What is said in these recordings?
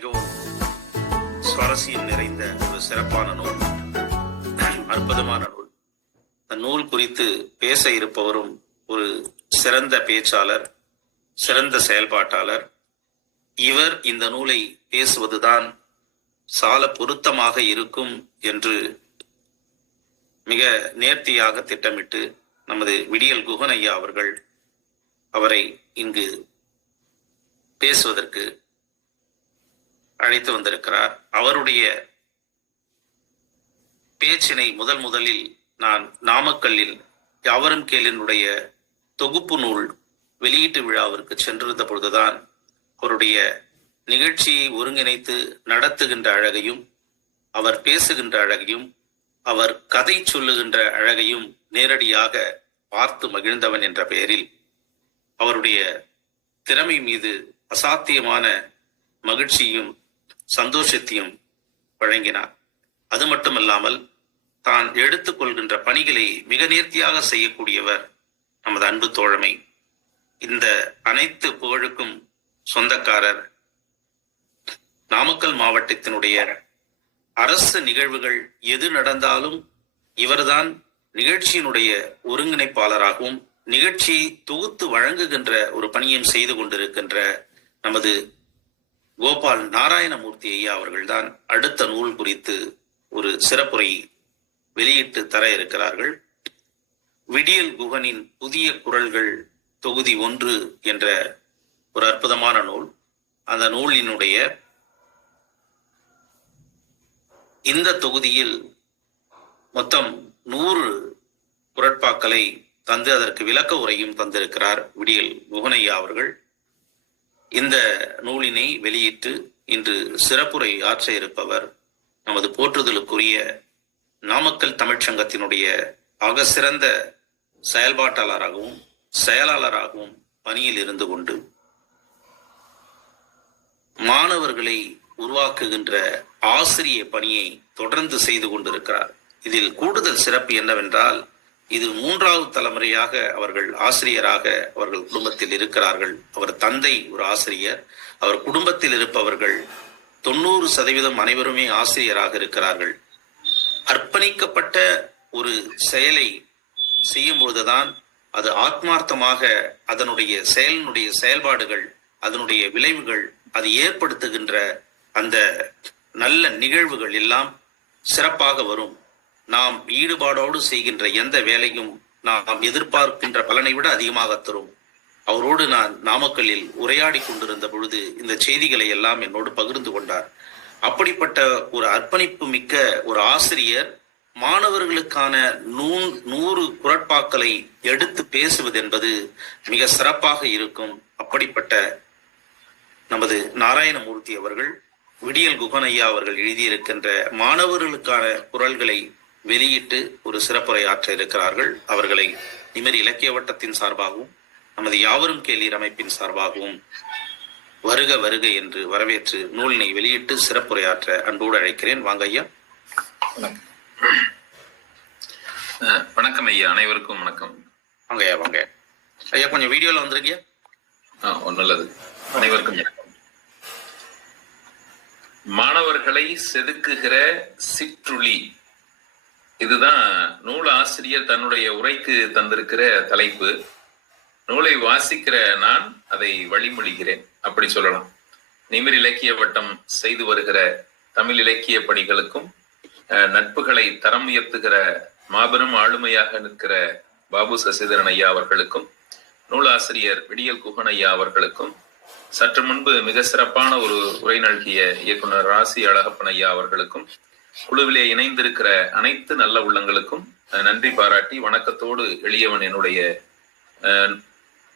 மிகவும் சுவாரஸ்யம் நிறைந்த ஒரு சிறப்பான நூல், அற்புதமான நூல். இந்த நூல் குறித்து பேச இருப்பவரும் ஒரு சிறந்த பேச்சாளர், சிறந்த செயல்பாட்டாளர். இவர் இந்த நூலை பேசுவதுதான் சால பொருத்தமாக இருக்கும் என்று மிக நேர்த்தியாக திட்டமிட்டு நமது விடியல் குகன் ஐயா அவர்கள் அவரை இங்கு பேசுவதற்கு அழைத்து வந்திருக்கிறார். அவருடைய பேச்சினை முதலில் நான் நாமக்கல்லில் யாவரும் கேளினுடைய தொகுப்பு நூல் வெளியீட்டு விழாவிற்கு சென்றிருந்த பொழுதுதான் அவருடைய நிகழ்ச்சியை ஒருங்கிணைத்து நடத்துகின்ற அழகையும், அவர் பேசுகின்ற அழகையும், அவர் கதை சொல்லுகின்ற அழகையும் நேரடியாக பார்த்து மகிழ்ந்தவன் என்ற பெயரில் அவருடைய திறமை மீது அசாத்தியமான மகிழ்ச்சியும் சந்தோஷத்தையும் வழங்கினார். அது மட்டுமல்லாமல் தான் எடுத்துக்கொள்கின்ற பணிகளை மிக நேர்த்தியாக செய்யக்கூடியவர் நமது அன்பு தோழமை. இந்த அனைத்து புகழுக்கும் சொந்தக்காரர். நாமக்கல் மாவட்டத்தினுடைய அரசு நிகழ்வுகள் எது நடந்தாலும் இவர்தான் நிகழ்ச்சியினுடைய ஒருங்கிணைப்பாளராகவும் நிகழ்ச்சியை தொகுத்து வழங்குகின்ற ஒரு பணியும் செய்து கொண்டிருக்கின்ற நமது கோபால் நாராயணமூர்த்தி ஐயா அவர்கள்தான் அடுத்த நூல் குறித்து ஒரு சிறப்புரை வெளியிட்டு தர இருக்கிறார்கள். விடியல் குகனின் புதிய குரல்கள் தொகுதி 1 என்ற ஒரு அற்புதமான நூல். அந்த நூலினுடைய இந்த தொகுதியில் மொத்தம் 100 குரட்பாக்களை தந்து அதற்கு விளக்க உரையும் தந்திருக்கிறார் விடியல் குகனையா அவர்கள். இந்த நூலினை வெளியிட்டு இன்று சிறப்புரை ஆற்ற இருப்பவர் நமது போற்றுதலுக்குரிய நாமக்கல் தமிழ்ச்சங்கத்தினுடைய ஆக சிறந்த செயல்பாட்டாளராகவும் செயலாளராகவும் பணியில் இருந்து கொண்டு மாணவர்களை உருவாக்குகின்ற ஆசிரிய பணியை தொடர்ந்து செய்து கொண்டிருக்கிறார். இதில் கூடுதல் சிறப்பு என்னவென்றால், இது 3வது தலைமுறையாக அவர்கள் ஆசிரியராக அவர்கள் குடும்பத்தில் இருக்கிறார்கள். அவர் தந்தை ஒரு ஆசிரியர், அவர் குடும்பத்தில் இருப்பவர்கள் 90% அனைவருமே ஆசிரியராக இருக்கிறார்கள். அர்ப்பணிக்கப்பட்ட ஒரு செயலை செய்யும் பொழுதுதான் அது ஆத்மார்த்தமாக அதனுடைய செயல்பாடுகள், அதனுடைய விளைவுகள், அது ஏற்படுத்துகின்ற அந்த நல்ல நிகழ்வுகள் எல்லாம் சிறப்பாக வரும். நாம் ஈடுபாடோடு செய்கின்ற எந்த வேலையும் நாம் எதிர்பார்க்கின்ற பலனை விட அதிகமாக தரும். அவரோடு நான் நாமக்கல்லில் உரையாடி கொண்டிருந்த பொழுது இந்த செய்திகளை எல்லாம் என்னோடு பகிர்ந்து கொண்டார். அப்படிப்பட்ட ஒரு அர்ப்பணிப்பு மிக்க ஒரு ஆசிரியர் மாணவர்களுக்கான 100 குரட்பாக்களை எடுத்து பேசுவது என்பது மிக சிறப்பாக இருக்கும். அப்படிப்பட்ட நமது நாராயணமூர்த்தி அவர்கள் விடியல் குகனையா அவர்கள் எழுதியிருக்கின்ற மாணவர்களுக்கான குரல்களை வெளியிட்டு ஒரு சிறப்புரை ஆற்ற இருக்கிறார்கள். அவர்களை நிமிர் இலக்கிய வட்டத்தின் சார்பாகவும் நமது யாவரும் கேளீர் அமைப்பின் சார்பாகவும் வருக வருக என்று வரவேற்று நூலினை வெளியிட்டு சிறப்புரையாற்ற அன்போடு அழைக்கிறேன். வாங்க ஐயா. வணக்கம் ஐயா, அனைவருக்கும் வணக்கம். வாங்க ஐயா, வாங்க ஐயா. கொஞ்சம் வீடியோல வந்துருக்கியா? நல்லது. அனைவருக்கும் வணக்கம். மாணவர்களை செதுக்குகிற சிற்றுளி, இதுதான் நூல் ஆசிரியர் தன்னுடைய உரைக்கு தந்திருக்கிற தலைப்பு. நூலை வாசிக்கிற நான் அதை வழிமொழிகிறேன், அப்படி சொல்லலாம். நிமிர் இலக்கிய வட்டம் செய்து வருகிற தமிழ் இலக்கிய பணிகளுக்கும் நட்புகளை தரம் உயர்த்துகிற மாபெரும் ஆளுமையாக நிற்கிற பாபு சசிதரன் ஐயா அவர்களுக்கும், நூலாசிரியர் விடியல் குகன் ஐயா அவர்களுக்கும், சற்று முன்பு மிக சிறப்பான ஒரு உரை நல்கிய இயக்குனர் ராசி அழகப்பன் ஐயா அவர்களுக்கும், குழுவிலே இணைந்திருக்கிற அனைத்து நல்ல உள்ளங்களுக்கும் நன்றி பாராட்டி வணக்கத்தோடு எளியவன் என்னுடைய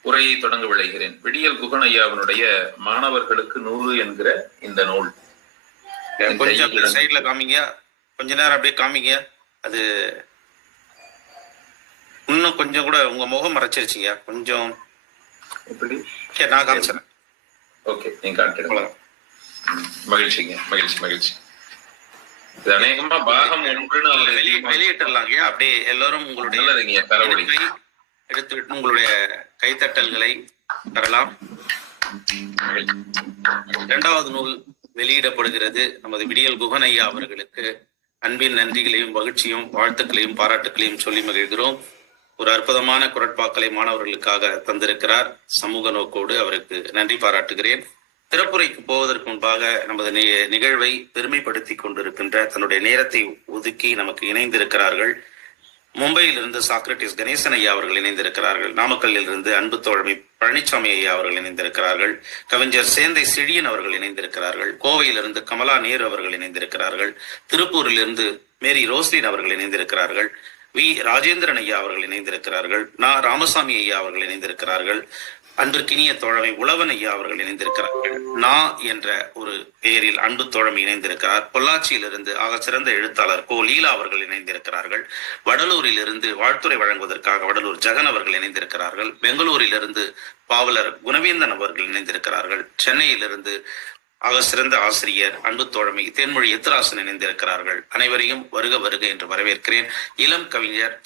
உரையை தொடங்க விளைகிறேன். விடியல் குகன் ஐயாவினுடைய மாணவர்களுக்கு 100 என்கிற இந்த நூல். கொஞ்சம் சைட்ல காமிங்க, கொஞ்ச நேரம் அப்படியே காமிங்க. அது இன்னும் கொஞ்சம் கூட உங்க முகம் மறைச்சிருச்சிங்க கொஞ்சம். எப்படி? நான் காமிச்சேன். ஓகே, நீங்க காட்டுங்க. மகிழ்ச்சிங்க, மகிழ்ச்சி மகிழ்ச்சி. இது அநேகமா பாகம் 1 வெளியிட்டுலாங்க. அப்படியே எல்லாரும் உங்களுடைய எடுத்துவிட்டு உங்களுடைய கைத்தட்டல்களை தரலாம். 2வது நூல் வெளியிடப்படுகிறது. நமது விடியல் குகன் ஐயா அவர்களுக்கு அன்பின் நன்றிகளையும் மகிழ்ச்சியும் வாழ்த்துக்களையும் பாராட்டுகளையும் சொல்லி மகிழ்கிறோம். ஒரு அற்புதமான குரட்பாக்களை மாணவர்களுக்காக தந்திருக்கிறார். சமூக நோக்கோடு அவருக்கு நன்றி பாராட்டுகிறேன். திறப்புரைக்கு போவதற்கு முன்பாக நமது நிகழ்வை பெருமைப்படுத்தி கொண்டிருக்கின்ற தன்னுடைய நேரத்தை ஒதுக்கி நமக்கு இணைந்திருக்கிறார்கள். மும்பையிலிருந்து சாக்ரட்டிஸ் கணேசன் ஐயா அவர்கள் இணைந்திருக்கிறார்கள். நாமக்கல்லில் இருந்து அன்பு தோழமை பழனிசாமி ஐயா அவர்கள் இணைந்திருக்கிறார்கள். கவிஞர் சேந்தை செழியன் அவர்கள் இணைந்திருக்கிறார்கள். கோவையிலிருந்து கமலா நேரு அவர்கள் இணைந்திருக்கிறார்கள். திருப்பூரிலிருந்து மேரி ரோஸ்லின் அவர்கள் இணைந்திருக்கிறார்கள். வி ராஜேந்திரன் ஐயா அவர்கள் இணைந்திருக்கிறார்கள். ராமசாமி ஐயா அவர்கள் இணைந்திருக்கிறார்கள். அன்றுக்கினிய தோழமை உழவன் ஐயா அவர்கள் இணைந்திருக்கிறார்கள். நா என்ற ஒரு பெயரில் அன்பு தோழமை இணைந்திருக்கிறார். பொள்ளாச்சியிலிருந்து ஆக சிறந்த எழுத்தாளர் கோ லீலா அவர்கள் இணைந்திருக்கிறார்கள். வடலூரில் இருந்து வாழ்த்துறை வழங்குவதற்காக வடலூர் ஜெகன் அவர்கள் இணைந்திருக்கிறார்கள். பெங்களூரிலிருந்து பாவலர் குணவேந்தன் அவர்கள் இணைந்திருக்கிறார்கள். சென்னையிலிருந்து ஆக சிறந்த ஆசிரியர் அன்பு தோழமை தேன்மொழி எத்ராசன் இணைந்திருக்கிறார்கள். அனைவரையும் வருக வருக என்று வரவேற்கிறேன். இளம் கவிஞர்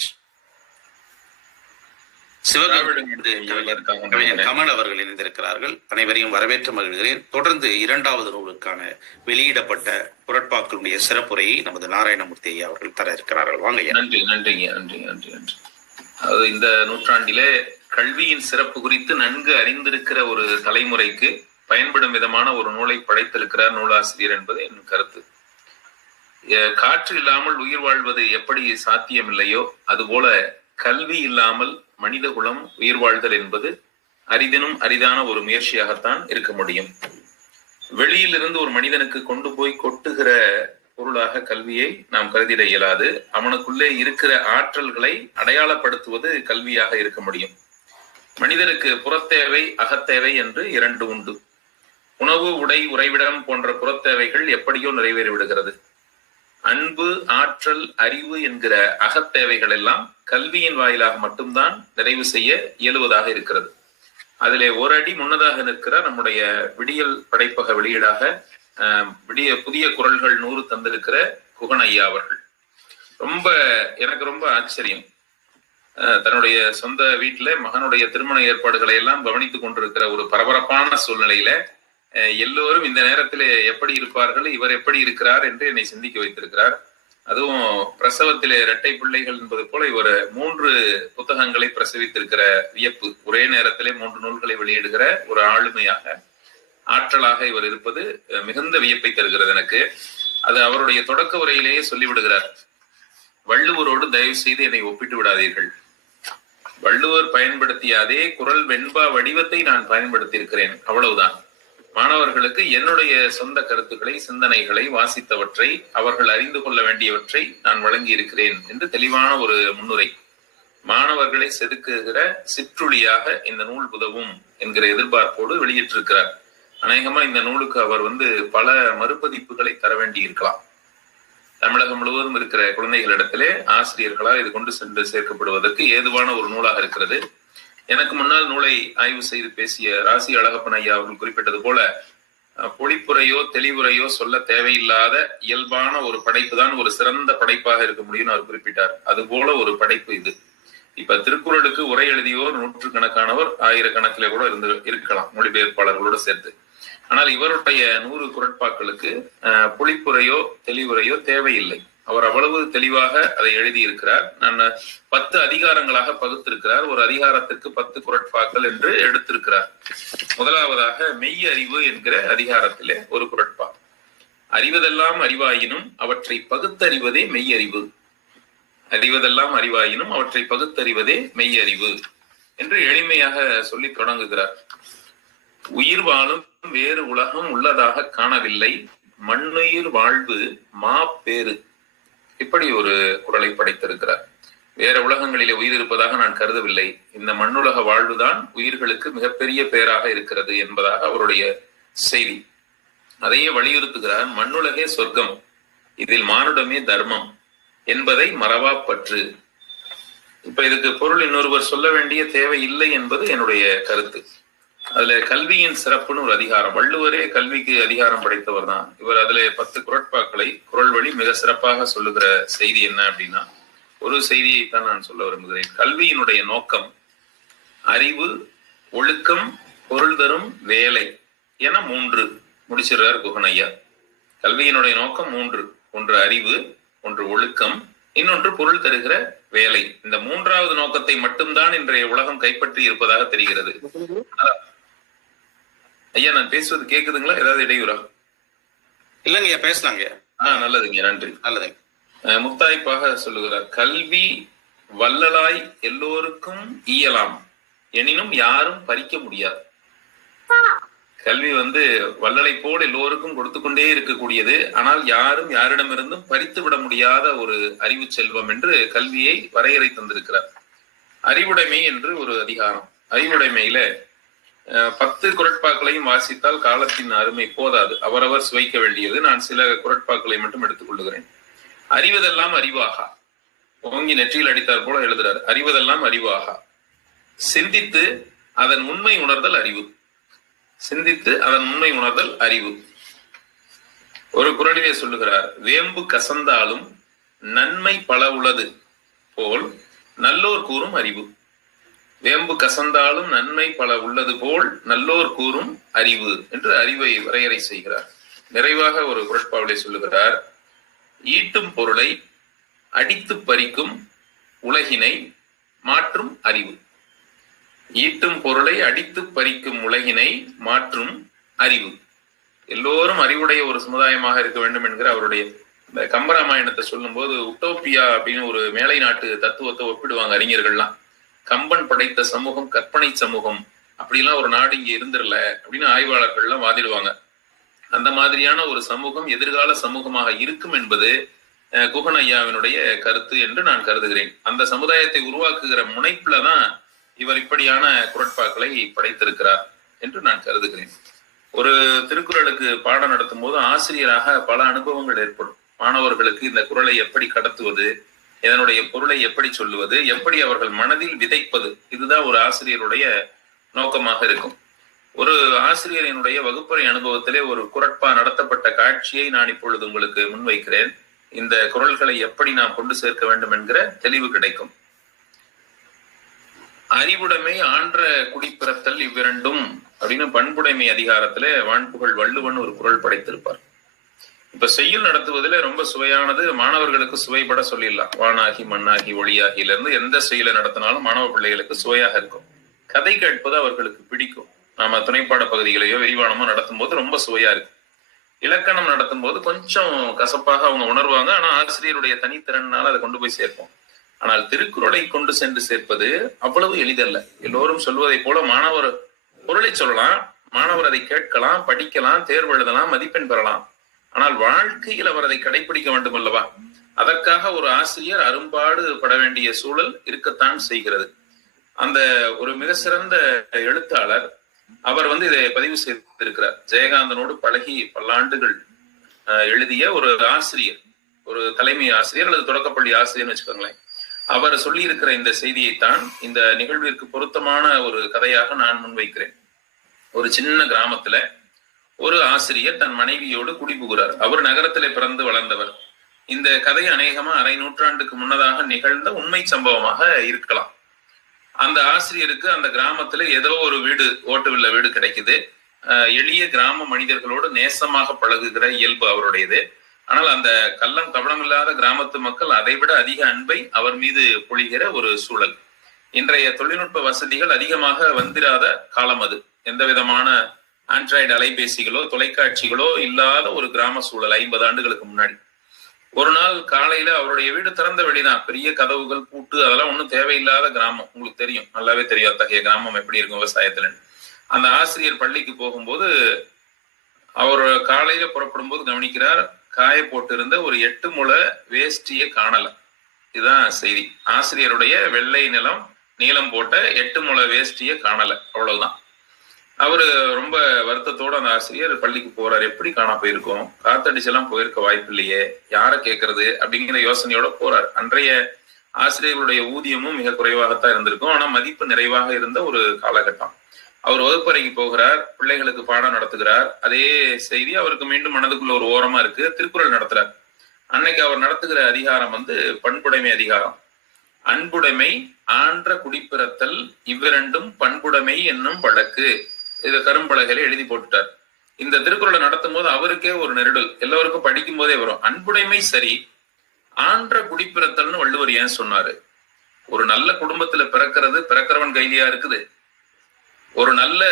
கவிஞர் கமல் அவர்கள் இணைந்திருக்கிறார்கள். அனைவரையும் வரவேற்று மகிழ்கிறேன். தொடர்ந்து இரண்டாவது நூலுக்கான வெளியிடப்பட்ட குரட்பாக்களுடைய சிறப்புரையை நமது நாராயணமூர்த்தி ஐயா அவர்கள் தர இருக்கிறார்கள். வாங்க. நன்றி நன்றி நன்றி நன்றி நன்றி. அதாவது இந்த நூற்றாண்டிலே கல்வியின் சிறப்பு குறித்து நன்கு அறிந்திருக்கிற ஒரு தலைமுறைக்கு பயன்படும் விதமான ஒரு நூலை படைத்திருக்கிறார் நூலாசிரியர் என்பது என் கருத்து. காற்று இல்லாமல் உயிர் வாழ்வது எப்படி சாத்தியமில்லையோ அதுபோல கல்வி இல்லாமல் மனித குலம் உயிர் வாழ்தல் என்பது அரிதினும் அரிதான ஒரு முயற்சியாகத்தான் இருக்க முடியும். வெளியிலிருந்து ஒரு மனிதனுக்கு கொண்டு போய் கொட்டுகிற பொருளாக கல்வியை நாம் கருதிட இயலாது. அவனுக்குள்ளே இருக்கிற ஆற்றல்களை அடையாளப்படுத்துவது கல்வியாக இருக்க முடியும். மனிதனுக்கு புறத்தேவை அகத்தேவை என்று இரண்டு உண்டு. உணவு உடை உறைவிடம் போன்ற புறத்தேவைகள் எப்படியோ நிறைவேறி விடுகிறது. அன்பு ஆற்றல் அறிவு என்கிற அகத்தேவைகள் எல்லாம் கல்வியின் வாயிலாக மட்டும்தான் நிறைவு செய்ய இயலுவதாக இருக்கிறது. அதிலே ஒரு அடி முன்னதாக நிற்கிற நம்முடைய விடியல் படைப்பக வெளியீடாக புதிய குரல்கள் 100 தந்திருக்கிற குகன் ஐயா அவர்கள் எனக்கு ரொம்ப ஆச்சரியம். தன்னுடைய சொந்த வீட்டுல மகனுடைய திருமண ஏற்பாடுகளை எல்லாம் கவனித்துக் கொண்டிருக்கிற ஒரு பரபரப்பான சூழ்நிலையில எல்லோரும் இந்த நேரத்திலே எப்படி இருப்பார்கள், இவர் எப்படி இருக்கிறார் என்று என்னை சிந்திக்க வைத்திருக்கிறார். அதுவும் பிரசவத்திலே இரட்டை பிள்ளைகள் என்பது போல இவர் 3 புத்தகங்களை பிரசவித்திருக்கிற வியப்பு. ஒரே நேரத்திலே 3 நூல்களை வெளியிடுகிற ஒரு ஆளுமையாக ஆற்றலாக இவர் இருப்பது மிகுந்த வியப்பை தருகிறது எனக்கு. அது அவருடைய தொடக்க உரையிலேயே சொல்லிவிடுகிறார். வள்ளுவரோடு தயவு செய்து என்னை ஒப்பிட்டு விடாதீர்கள். வள்ளுவர் பயன்படுத்திய அதே குரல் வெண்பா வடிவத்தை நான் பயன்படுத்தி இருக்கிறேன், அவ்வளவுதான். மாணவர்களுக்கு என்னுடைய சொந்த கருத்துக்களை சிந்தனைகளை வாசித்தவற்றை அவர்கள் அறிந்து கொள்ள வேண்டியவற்றை நான் வழங்கி இருக்கிறேன் என்று தெளிவான ஒரு முன்னுரை. மாணவர்களை செதுக்குகிற சிற்றுளியாக இந்த நூல் உதவும் என்கிற எதிர்பார்ப்போடு வெளியிட்டிருக்கிறார். அநேகமா இந்த நூலுக்கு அவர் பல மறுபதிப்புகளை தர வேண்டி இருக்கலாம். தமிழகம் முழுவதும் இருக்கிற குழந்தைகளிடத்திலே ஆசிரியர்களால் இது கொண்டு சென்று சேர்க்கப்படுவதற்கு ஏதுவான ஒரு நூலாக இருக்கிறது. எனக்கு முன்னால் நூலை ஆய்வு செய்து பேசிய ராசி அழகப்பன் ஐயா அவர்கள் குறிப்பிட்டது போல பொழிப்புரையோ தெளிவுரையோ சொல்ல தேவையில்லாத இயல்பான ஒரு படைப்பு தான் ஒரு சிறந்த படைப்பாக இருக்க முடியும்னு அவர் குறிப்பிட்டார். அது போல ஒரு படைப்பு இது. இப்ப திருக்குறளுக்கு உரை எழுதியோர் 100கணக்கானவர் 1000கணக்கிலே கூட இருக்கலாம் மொழிபெயர்ப்பாளர்களோடு சேர்த்து. ஆனால் இவருடைய 100 குரட்பாக்களுக்கு பொழிப்புரையோ தெளிவுரையோ தேவையில்லை. அவர் அவ்வளவு தெளிவாக அதை எழுதியிருக்கிறார். நான் 10 அதிகாரங்களாக பகுத்திருக்கிறார். ஒரு அதிகாரத்திற்கு 10 குரட்பாக்கள் என்று எடுத்திருக்கிறார். முதலாவதாக மெய் அறிவு என்கிற அதிகாரத்திலே ஒரு குரட்பா. அறிவதெல்லாம் அறிவாயினும் அவற்றை பகுத்தறிவதே மெய் அறிவு. அறிவதெல்லாம் அறிவாயினும் அவற்றை பகுத்தறிவதே மெய் அறிவு என்று எளிமையாக சொல்லி தொடங்குகிறார். உயிர் வாழும் வேறு உலகம் உள்ளதாக காணவில்லை, மண்ணுயிர் வாழ்வு மா பேரு. இப்படி ஒரு குறளை படைத்திருக்கிறார். வேற உலகங்களிலே உயிர் இருப்பதாக நான் கருதவில்லை, இந்த மண்ணுலக வாழ்வுதான் உயிர்களுக்கு மிகப்பெரிய பேராக இருக்கிறது என்பதாக அவருடைய செய்தி. அதையே வலியுறுத்துகிறார். மண்ணுலகே சொர்க்கம், இதில் மானுடமே தர்மம் என்பதை மறவா பற்று. இப்ப இதுக்கு பொருள் இன்னொருவர் சொல்ல வேண்டிய தேவை இல்லை என்பது என்னுடைய கருத்து. அதுல கல்வியின் சிறப்புன்னு ஒரு அதிகாரம். வள்ளுவரே கல்விக்கு அதிகாரம் படைத்தவர் தான். இவர் அதுல 10 குரட்பாக்களை குரல் வழி மிக சிறப்பாக சொல்லுகிற செய்தி என்ன அப்படின்னா, ஒரு செய்தியை தான் நான் சொல்ல விரும்புகிறேன். கல்வியினுடைய நோக்கம் அறிவு, ஒழுக்கம், பொருள் தரும் வேலை என 3. முடிச்சிடுறார் குகன் ஐயா. கல்வியினுடைய நோக்கம் 3: ஒன்று அறிவு, ஒன்று ஒழுக்கம், இன்னொன்று பொருள் தருகிற வேலை. இந்த 3வது நோக்கத்தை மட்டும்தான் இன்றைய உலகம் கைப்பற்றி இருப்பதாக தெரிகிறது. ஐயா, நான் பேசுவது கேக்குதுங்களா? ஏதாவது இடையூறா? இல்லைங்க ஐயா, பேசலாங்க. நல்லதுங்க, நன்றி. நல்லதுங்க. முத்தாய்ப்பாக சொல்லுகிறார், கல்வி வள்ளலாய் எல்லோருக்கும் ஈயலாம், எனினும் யாரும் பறிக்க முடியாது. கல்வி வள்ளலை போல் எல்லோருக்கும் கொடுத்து கொண்டே இருக்கக்கூடியது. ஆனால் யாரும் யாரிடமிருந்தும் பறித்து விட முடியாத ஒரு அறிவு செல்வம் என்று கல்வியை வரையறை தந்திருக்கிறார். அறிவுடைமை என்று ஒரு அதிகாரம். அறிவுடைமையில 10 குறட்பாக்களையும் வாசித்தால் காலத்தின் அருமை போதாது, அவரவர் சுவைக்க வேண்டியது. நான் சில குறட்பாக்களை மட்டும் எடுத்துக் கொள்ளுகிறேன். அறிவதெல்லாம் அறிவாகா, ஓங்கி நெற்றியில் அடித்தார் போல எழுதுறார். அறிவதெல்லாம் அறிவாகா, சிந்தித்து அதன் உண்மை உணர்தல் அறிவு. சிந்தித்து அதன் உண்மை உணர்தல் அறிவு. ஒரு குறளிலே சொல்லுகிறார், வேம்பு கசந்தாலும் நன்மை பல உளது போல் நல்லோர் கூறும் அறிவு. வேம்பு கசந்தாலும் நன்மை பல உள்ளது போல் நல்லோர் கூறும் அறிவு என்று அறிவை வரையறை செய்கிறார். நிறைவாக ஒரு குறட்பாவிலே சொல்லுகிறார், ஈட்டும் பொருளை அடித்து பறிக்கும் உலகினை மாற்றும் அறிவு. ஈட்டும் பொருளை அடித்து பறிக்கும் உலகினை மாற்றும் அறிவு. எல்லோரும் அறிவுடைய ஒரு சமுதாயமாக இருக்க வேண்டும் என்கிற அவருடைய இந்த கம்பராமாயணத்தை சொல்லும் போது உட்டோப்பியா அப்படின்னு ஒரு மேலை நாட்டு தத்துவத்தை ஒப்பிடுவாங்க அறிஞர்கள்லாம். கம்பன் படைத்த சமூகம் கற்பனை சமூகம், அப்படிலாம் ஒரு நாடு இங்க இருந்துடல அப்படின்னு ஆய்வாளர்கள்லாம் வாதிடுவாங்க. அந்த மாதிரியான ஒரு சமூகம் எதிர்கால சமூகமாக இருக்கும் என்பது குகன் ஐயாவினுடைய கருத்து என்று நான் கருதுகிறேன். அந்த சமுதாயத்தை உருவாக்குகிற முனைப்புலதான் இவர் இப்படியான குறட்பாக்களை படைத்திருக்கிறார் என்று நான் கருதுகிறேன். ஒரு திருக்குறளுக்கு பாடம் நடத்தும் போது ஆசிரியராக பல அனுபவங்கள் ஏற்படும். மாணவர்களுக்கு இந்த குறளை எப்படி கடத்துவது, இதனுடைய பொருளை எப்படி சொல்லுவது, எப்படி அவர்கள் மனதில் விதைப்பது, இதுதான் ஒரு ஆசிரியருடைய நோக்கமாக இருக்கும். ஒரு ஆசிரியரினுடைய வகுப்பறை அனுபவத்திலே ஒரு குறட்பா நடத்தப்பட்ட காட்சியை நான் இப்பொழுது உங்களுக்கு முன்வைக்கிறேன். இந்த குறள்களை எப்படி நாம் கொண்டு சேர்க்க வேண்டும் என்கிற தெளிவு கிடைக்கும். அறிவுடைமை ஆன்ற குடிப்பிறத்தல் இவ்விரண்டும் அப்படின்னு பண்புடைமை அதிகாரத்துல வான்புகழ் வள்ளுவன் ஒரு குறள் படைத்திருப்பார். இப்ப செய்யுள் நடத்துவதில் ரொம்ப சுவையானது, மாணவர்களுக்கு சுவைபட சொல்லிடலாம். வானாகி மண்ணாகி ஒளியாகில இருந்து எந்த செய்யுளை நடத்தினாலும் மாணவ பிள்ளைகளுக்கு சுவையாக இருக்கும். கதை கேட்பது அவர்களுக்கு பிடிக்கும். நாம துணைப்பாட பகுதிகளையோ விரிவானமோ நடத்தும் போது ரொம்ப சுவையா இருக்கும். இலக்கணம் நடத்தும் போது கொஞ்சம் கசப்பாக அவங்க உணர்வாங்க. ஆனா ஆசிரியருடைய தனித்திறனால அதை கொண்டு போய் சேர்ப்போம். ஆனால் திருக்குறளை கொண்டு சென்று சேர்ப்பது அவ்வளவு எளிதல்ல. எல்லோரும் சொல்வதை போல மாணவர் பொருளை சொல்லலாம், மாணவர் அதை கேட்கலாம், படிக்கலாம், தேர்வு எழுதலாம், மதிப்பெண் பெறலாம். ஆனால் வாழ்க்கையில் அவர் அதை கடைபிடிக்க வேண்டும் அல்லவா? அதற்காக ஒரு ஆசிரியர் அரும்பாடு பட வேண்டிய சூழல் இருக்கத்தான் செய்கிறது. அந்த ஒரு மிக சிறந்த எழுத்தாளர் அவர் இதை பதிவு செய்திருக்கிறார். ஜெயகாந்தனோடு பழகி பல்லாண்டுகள் எழுதிய ஒரு ஆசிரியர், ஒரு தலைமை ஆசிரியர் அல்லது தொடக்கப்பள்ளி ஆசிரியர்னு வச்சுக்கோங்களேன். அவர் சொல்லி இருக்கிற இந்த செய்தியைத்தான் இந்த நிகழ்விற்கு பொருத்தமான ஒரு கதையாக நான் முன்வைக்கிறேன். ஒரு சின்ன கிராமத்துல ஒரு ஆசிரியர் தன் மனைவியோடு குடிபுகிறார். அவர் நகரத்திலே பிறந்து வளர்ந்தவர். இந்த கதை அநேகமா அரை நூற்றாண்டுக்கு முன்னதாக நிகழ்ந்த உண்மை சம்பவமாக இருக்கலாம். அந்த ஆசிரியருக்கு அந்த கிராமத்துல ஏதோ ஒரு வீடு, ஓட்டு வில்ல வீடு கிடைக்குது. எளிய கிராம மனிதர்களோடு நேசமாக பழகுகிற இயல்பு அவருடையது. ஆனால் அந்த கள்ளம் கபடம் இல்லாத கிராமத்து மக்கள் அதைவிட அதிக அன்பை அவர் மீது பொழிகிற ஒரு சூழல். இன்றைய தொழில்நுட்ப வசதிகள் அதிகமாக வந்திராத காலம் அது. எந்த விதமான ஆண்ட்ராய்டு அலைபேசிகளோ தொலைக்காட்சிகளோ இல்லாத ஒரு கிராம சூழல் 50 ஆண்டுகளுக்கு முன்னாடி. ஒரு நாள் காலையில அவருடைய வீடு திறந்த வெளிதான், பெரிய கதவுகள் பூட்டு அதெல்லாம் ஒன்றும் தேவையில்லாத கிராமம். உங்களுக்கு தெரியும், நல்லாவே தெரியும் அத்தகைய கிராமம் எப்படி இருக்கும் விவசாயத்துல. அந்த ஆசிரியர் பள்ளிக்கு போகும்போது அவர் காலையில புறப்படும் போது கவனிக்கிறார், காய போட்டிருந்த ஒரு 8 முழ வேஷ்டியை காணல. இதுதான் செய்தி. ஆசிரியருடைய வெள்ளை நிலம் நீளம் போட்ட 8 முழ வேஷ்டியை காணல, அவ்வளவுதான். அவரு ரொம்ப வருத்தத்தோட அந்த ஆசிரியர் பள்ளிக்கு போறாரு. எப்படி காணா போயிருக்கோம், காத்தடிச்செல்லாம் போயிருக்க வாய்ப்பு இல்லையே, யார கேட்கறது அப்படிங்கிற யோசனையோட போறாரு. அன்றைய ஆசிரியர்களுடைய ஊதியமும் மிக குறைவாகத்தான் இருந்திருக்கும். ஆனா மதிப்பு நிறைவாக இருந்த ஒரு காலகட்டம். அவர் வகுப்பறைக்கு போகிறார், பிள்ளைகளுக்கு பாடம் நடத்துகிறார். அதே செய்தி அவருக்கு மீண்டும் மனதுக்குள்ள ஒரு ஓரமா இருக்கு. திருக்குறள் நடத்துறார். அன்னைக்கு அவர் நடத்துகிற அதிகாரம் பண்புடைமை அதிகாரம். அன்புடைமை ஆன்ற குடிப்பிறத்தல் இவ்விரண்டும் பண்புடைமை என்னும் வழக்கு. இதை கரும்பலகையில எழுதி போட்டுட்டார். இந்த திருக்குறளை நடத்தும் போது அவருக்கே ஒரு நெருடல், எல்லோருக்கும் படிக்கும் போதே வரும். அன்புடைமை சரி, ஆன்ற குடிப்பிறத்தல்னு வள்ளுவர் ஏன் சொன்னாரு? ஒரு நல்ல குடும்பத்துல பிறக்கிறவன் கைதியா இருக்குது. ஒரு நல்ல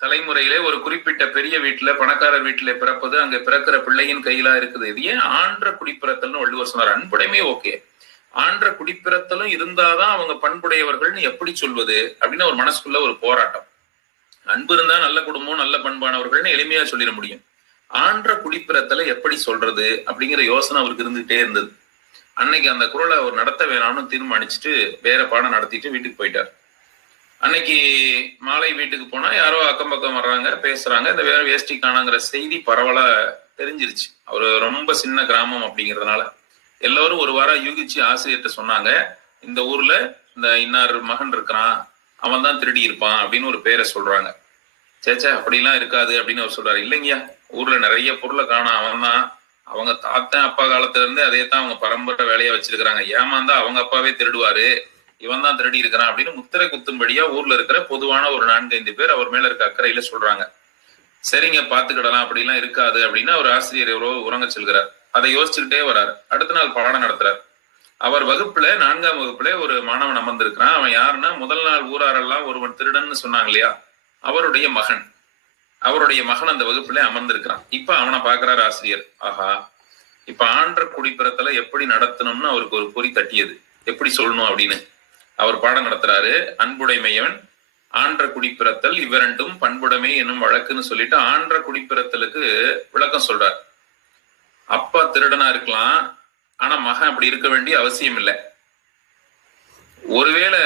தலைமுறையிலே ஒரு குறிப்பிட்ட பெரிய வீட்டுல, பணக்காரர் வீட்டுல பிறப்பது, அங்க பிறக்கிற பிள்ளையின் கையிலா இருக்குது. இது ஏன் ஆன்ற குடிப்பிறத்தல்னு வள்ளுவர் சொன்னார்? அன்புடைமை ஓகே, ஆன்ற குடிப்பிறத்தலும் இருந்தாதான் அவங்க பண்புடையவர்கள்னு எப்படி சொல்வது அப்படின்னு ஒரு மனசுக்குள்ள ஒரு போராட்டம். அன்பு இருந்தா நல்ல குடும்பம், நல்ல பண்பானவர்கள்னு எளிமையா சொல்லிட முடியும். ஆன்ற குடிப்பிறத்தலை எப்படி சொல்றது அப்படிங்கிற யோசனை அவருக்கு இருந்துகிட்டே இருந்தது. அன்னைக்கு அந்த குறளை அவர் நடத்த வேணாம்னு தீர்மானிச்சுட்டு வேற பாடம் நடத்திட்டு வீட்டுக்கு போயிட்டார். அன்னைக்கு மாலை வீட்டுக்கு போனா யாரோ அக்கம் பக்கம் வர்றாங்க, பேசுறாங்க. இந்த வேற வேஷ்டி காணாங்கிற செய்தி பரவலா தெரிஞ்சிருச்சு. அவரு ரொம்ப சின்ன கிராமம் அப்படிங்கிறதுனால எல்லாரும் ஒரு வாரம் யூகிச்சு ஆசிரியர்கிட்ட சொன்னாங்க, இந்த ஊர்ல இந்த இன்னார் மகன் இருக்கிறான், அவன் தான் திருடி இருப்பான் அப்படின்னு ஒரு பேரை சொல்றாங்க. சேச்சா அப்படிலாம் இருக்காது அப்படின்னு அவர் சொல்றாரு. இல்லைங்கய்யா, ஊர்ல நிறைய பொருளை காணாம், அவன் தான், அவங்க தாத்தன் அப்பா காலத்துல இருந்து அதே தான் அவங்க பரம்பரை வேலையா வச்சிருக்கிறாங்க, ஏமாந்தா அவங்க அப்பாவே திருடுவாரு, இவன் தான் திருடி இருக்கிறான் அப்படின்னு முத்திரை குத்தும்படியா ஊர்ல இருக்கிற பொதுவான ஒரு 4-5 பேர் அவர் மேல இருக்க அக்கறையில சொல்றாங்க. சரிங்க, பாத்துக்கிடலாம், அப்படிலாம் இருக்காது அப்படின்னு அவர் ஆசிரியர் உறங்க செல்கிறார். அதை யோசிச்சுக்கிட்டே வர்றாரு. அடுத்த நாள் பாடம் நடத்துறாரு. அவர் வகுப்புல 4ஆம் வகுப்புல ஒரு மாணவன் அமர்ந்திருக்கிறான். அவன் யாருன்னா, முதல் நாள் ஊராரெல்லாம் ஒருவன் திருடன்னு சொன்னாங்க இல்லையா, அவருடைய மகன். அவருடைய மகன் அந்த வகுப்புல அமர்ந்திருக்கிறான். இப்ப அவனை பாக்குறாரு ஆசிரியர். ஆஹா, இப்ப ஆன்ற குடிப்பிறத்தல எப்படி நடத்தணும்னு அவருக்கு ஒரு பொறி தட்டியது, எப்படி சொல்லணும் அப்படின்னு. அவர் பாடம் நடத்துறாரு. அன்புடைமையவன் ஆன்ற குடிப்பிறத்தல் இவ்விரண்டும் பண்புடைமை என்னும் வழக்குன்னு சொல்லிட்டு ஆன்ற குடிப்பிறத்தலுக்கு விளக்கம் சொல்றார். அப்பா திருடனா இருக்கலாம், ஆனா மகன் அப்படி இருக்க வேண்டிய அவசியம் இல்லை. ஒருவேளை